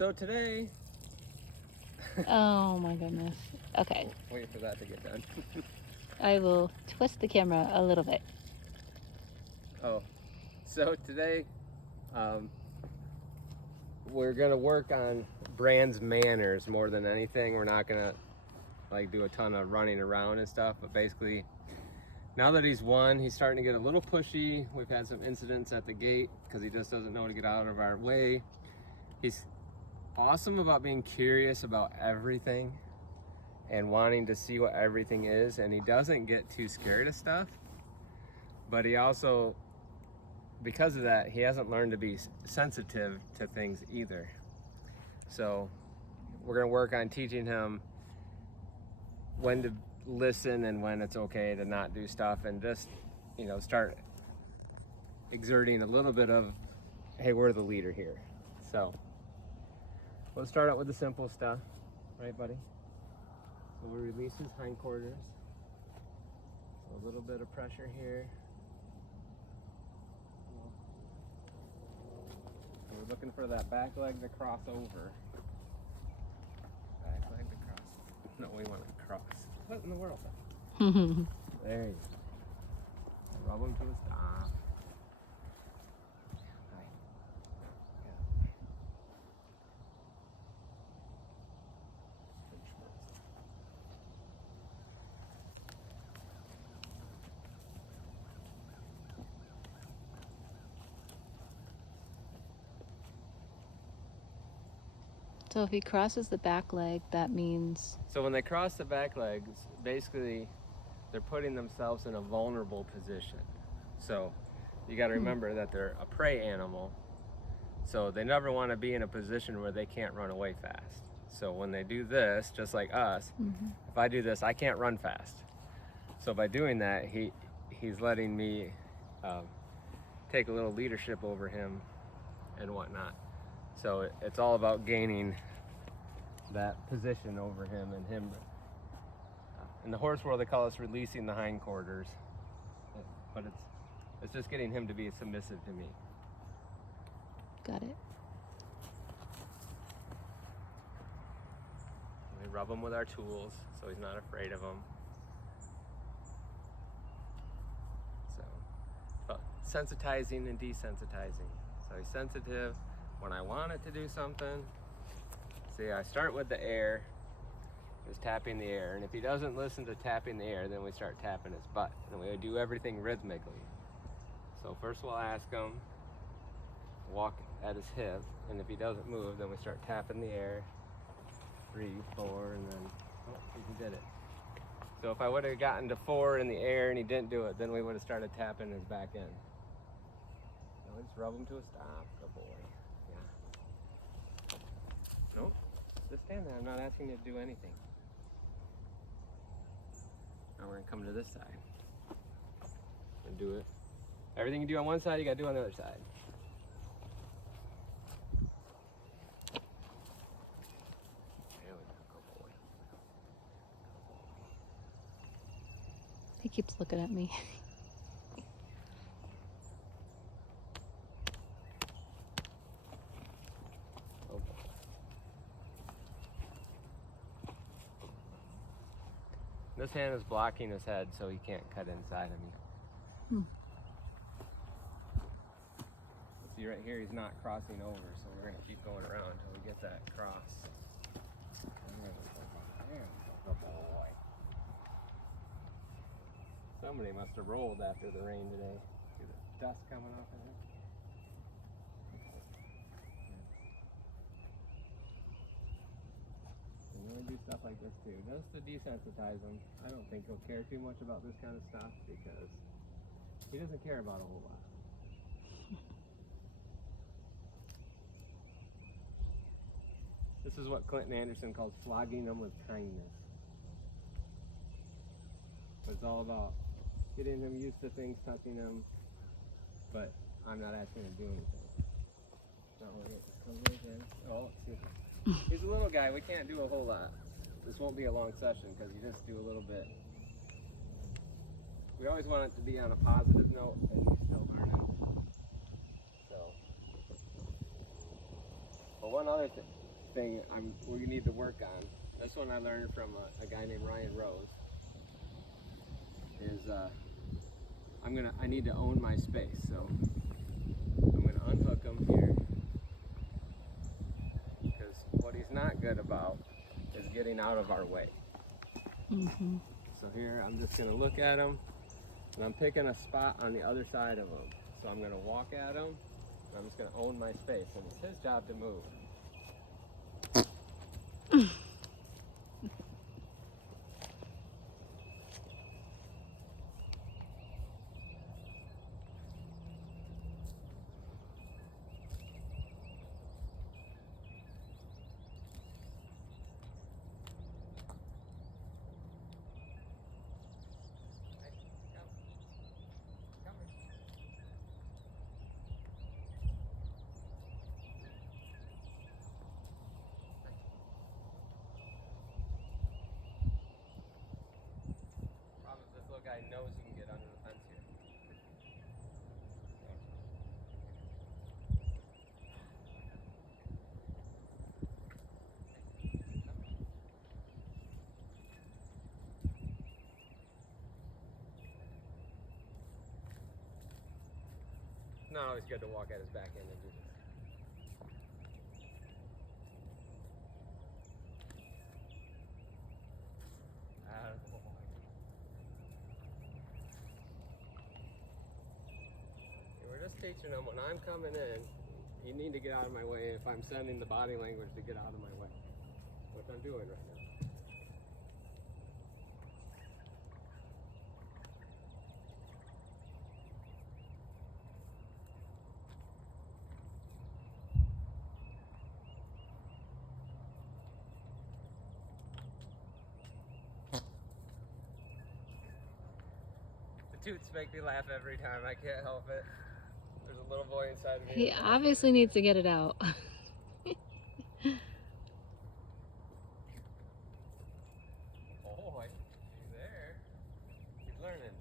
So today, Oh my goodness. Okay, wait for that to get done. I will twist the camera a little bit. Oh, so today, um, we're gonna work on Bran's manners more than anything. We're not gonna like do a ton of running around and stuff, but basically, now that he's won, he's starting to get a little pushy. We've had some incidents at the gate because he just doesn't know to get out of our way. He's awesome about being curious about everything and wanting to see what everything is, and he doesn't get too scared of stuff, but he also, because of that, he hasn't learned to be sensitive to things either. So we're going to work on teaching him when to listen and when it's okay to not do stuff, and just, start exerting a little bit of, hey, we're the leader here. So we'll start out with the simple stuff, right, buddy? So we'll release his hindquarters. So a little bit of pressure here. We're looking for that back leg to cross over. Back leg to cross. No, we want to cross. What in the world? There you go. Rub him to a stop. So if he crosses the back leg, that means... So when they cross the back legs, basically they're putting themselves in a vulnerable position. So you got to remember that they're a prey animal. So they never want to be in a position where they can't run away fast. So when they do this, just like us, if I do this, I can't run fast. So by doing that, he's letting me take a little leadership over him and whatnot. So it's all about gaining that position over him and him. In the horse world, they call us releasing the hindquarters, but it's just getting him to be submissive to me. Got it. We rub him with our tools so he's not afraid of them. So, but sensitizing and desensitizing. So he's sensitive when I want it to do something. See, I start with the air, just tapping the air, and if he doesn't listen to tapping the air, then we start tapping his butt, and we do everything rhythmically. So first we'll ask him, walk at his hip, and if he doesn't move, then we start tapping the air. 3, 4, and then, oh, he did it. So if I would have gotten to 4 in the air and he didn't do it, then we would have started tapping his back end. So we just rub him to a stop. Good boy. Yeah. Nope. Just stand there. I'm not asking you to do anything. Now we're going to come to this side. And do it. Everything you do on one side, you got to do on the other side. There we go. Good boy. He keeps looking at me. This hand is blocking his head so he can't cut inside of me. See right here, he's not crossing over, so we're going to keep going around until we get that cross. There we go. Somebody must have rolled after the rain today. See the dust coming off of it? We're going to do stuff like this too, just to desensitize him. I don't think he'll care too much about this kind of stuff because he doesn't care about a whole lot. This is what Clinton Anderson calls flogging them with kindness. It's all about getting him used to things, touching him, but I'm not asking him to do anything. Oh, he's a little guy. We can't do a whole lot. This won't be a long session because you just do a little bit. We always want it to be on a positive note and he's still learning. So, but one other thing. thing we need to work on. This one I learned from a guy named Ryan Rose. Is I need to own my space, so I'm gonna unhook him here, because what he's not good about is getting out of our way. Mm-hmm. So here I'm just gonna look at him, and I'm picking a spot on the other side of him. So I'm gonna walk at him, and I'm just gonna own my space, and it's his job to move. Problem is, this little guy knows he can get under the fence here. Not always good to walk at his back end and do this. We're just teaching him when I'm coming in, you need to get out of my way if I'm sending the body language to get out of my way. Which I'm doing right now. The toots make me laugh every time. I can't help it. There's a little boy inside of me. He obviously needs to get it out. Oh, he's there. He's learning.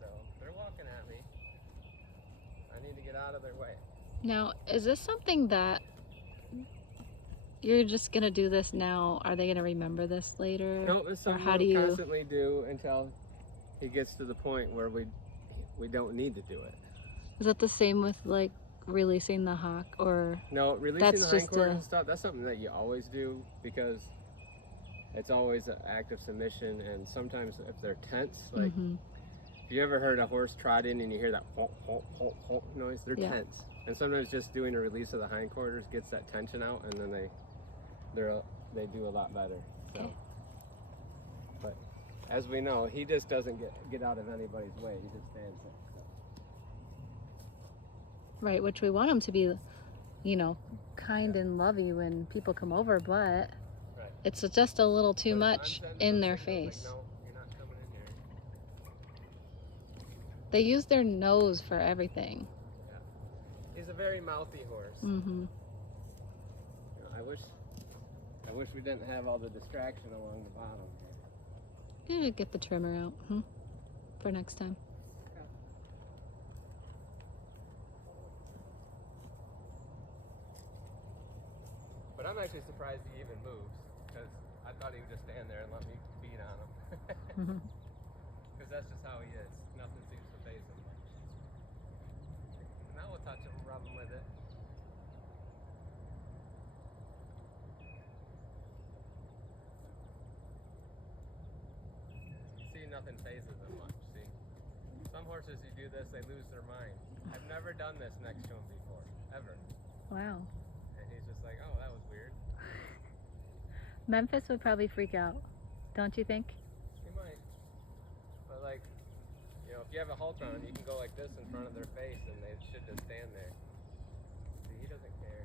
So they're walking at me. I need to get out of their way. Now, is this something that you're just gonna do this now? Are they gonna remember this later? No, it's something how do we'll you- constantly do until he gets to the point where we don't need to do it. Is that the same with like releasing the hawk, or No, releasing That's the just hindquarters a- and stuff, that's something that you always do, because it's always an act of submission. And sometimes if they're tense, like Mhm. if you ever heard a horse trotting and you hear that honk, honk, honk, honk noise, they're Yeah. tense. And sometimes just doing a release of the hindquarters gets that tension out, and then they do a lot better. So, Okay. but as we know, he just doesn't get out of anybody's way. He just stands there. So. Right, which we want them to be, you know, kind and lovey when people come over, but Right. it's just a little too So much I'm sending in those their signals, face. like, no, you're not coming in here. They use their nose for everything. He's a very mouthy horse. Mm-hmm. You know, I wish we didn't have all the distraction along the bottom here. Yeah, get the trimmer out for next time. But I'm actually surprised he even moves, because I thought he would just stand there and let me feed on him. Mhm. Because that's just how he is. Nothing seems to faze him much. Now we'll touch him, rub him with it. You see, nothing phases him much. See, some horses, you do this, they lose their mind. I've never done this next to him before, ever. Wow. And he's just like, oh, that was weird. Memphis would probably freak out, don't you think? He might. But like, you know, if you have a halter on, you can go like this in front of their face and they should just stand there. See, he doesn't care.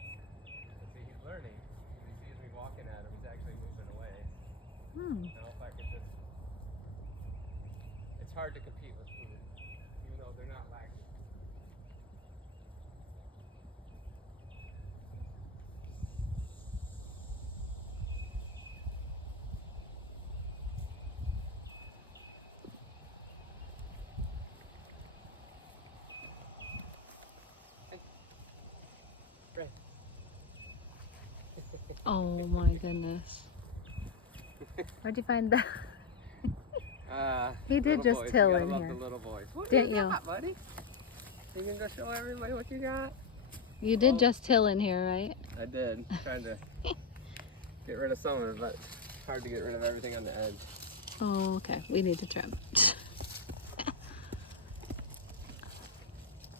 But see, he's learning. He sees me walking at him, he's actually moving away. Now if I could just... It's hard to compete with food, even though they're not lacking. Right. Oh my goodness. Where'd you find that? He did little just boys. till You gotta in love here. the little boys. What Didn't you you? got, buddy? You can go show everybody what you got? You did just till in here, right? I did. Trying to get rid of some of it, but it's hard to get rid of everything on the edge. Oh, okay. We need to trim.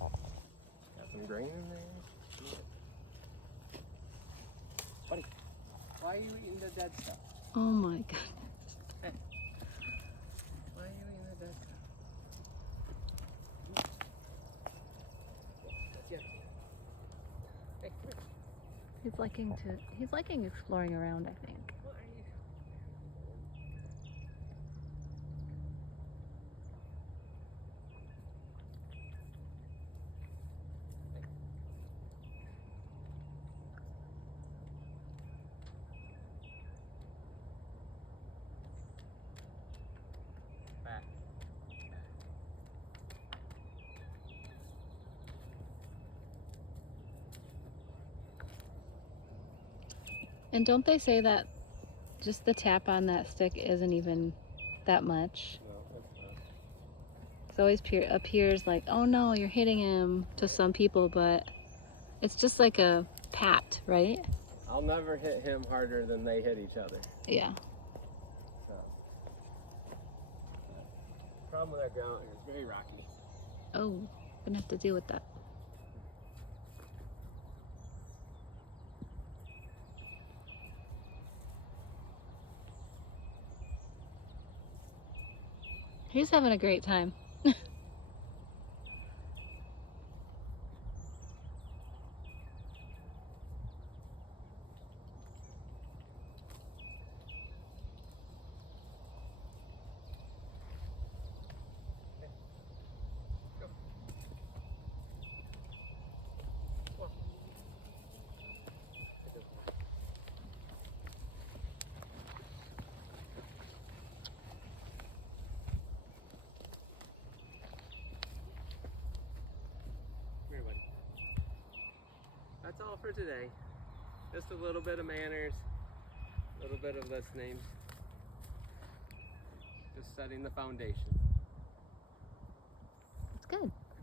Got some grain in there. Buddy, why are you eating the dead stuff? Oh my goodness. Why are you eating the dead stuff? That's yucky. Hey, come here. He's liking exploring around, I think. What are you? Back. And don't they say that just the tap on that stick isn't even that much? No, that's not. It always appears like, oh no, you're hitting him to some people, but it's just like a pat, right? I'll never hit him harder than they hit each other. Yeah. So. Problem with that ground here, it's very rocky. Oh, gonna have to deal with that. He's having a great time. Here, buddy. That's all for today. Just a little bit of manners, a little bit of listening. Just setting the foundation. It's good.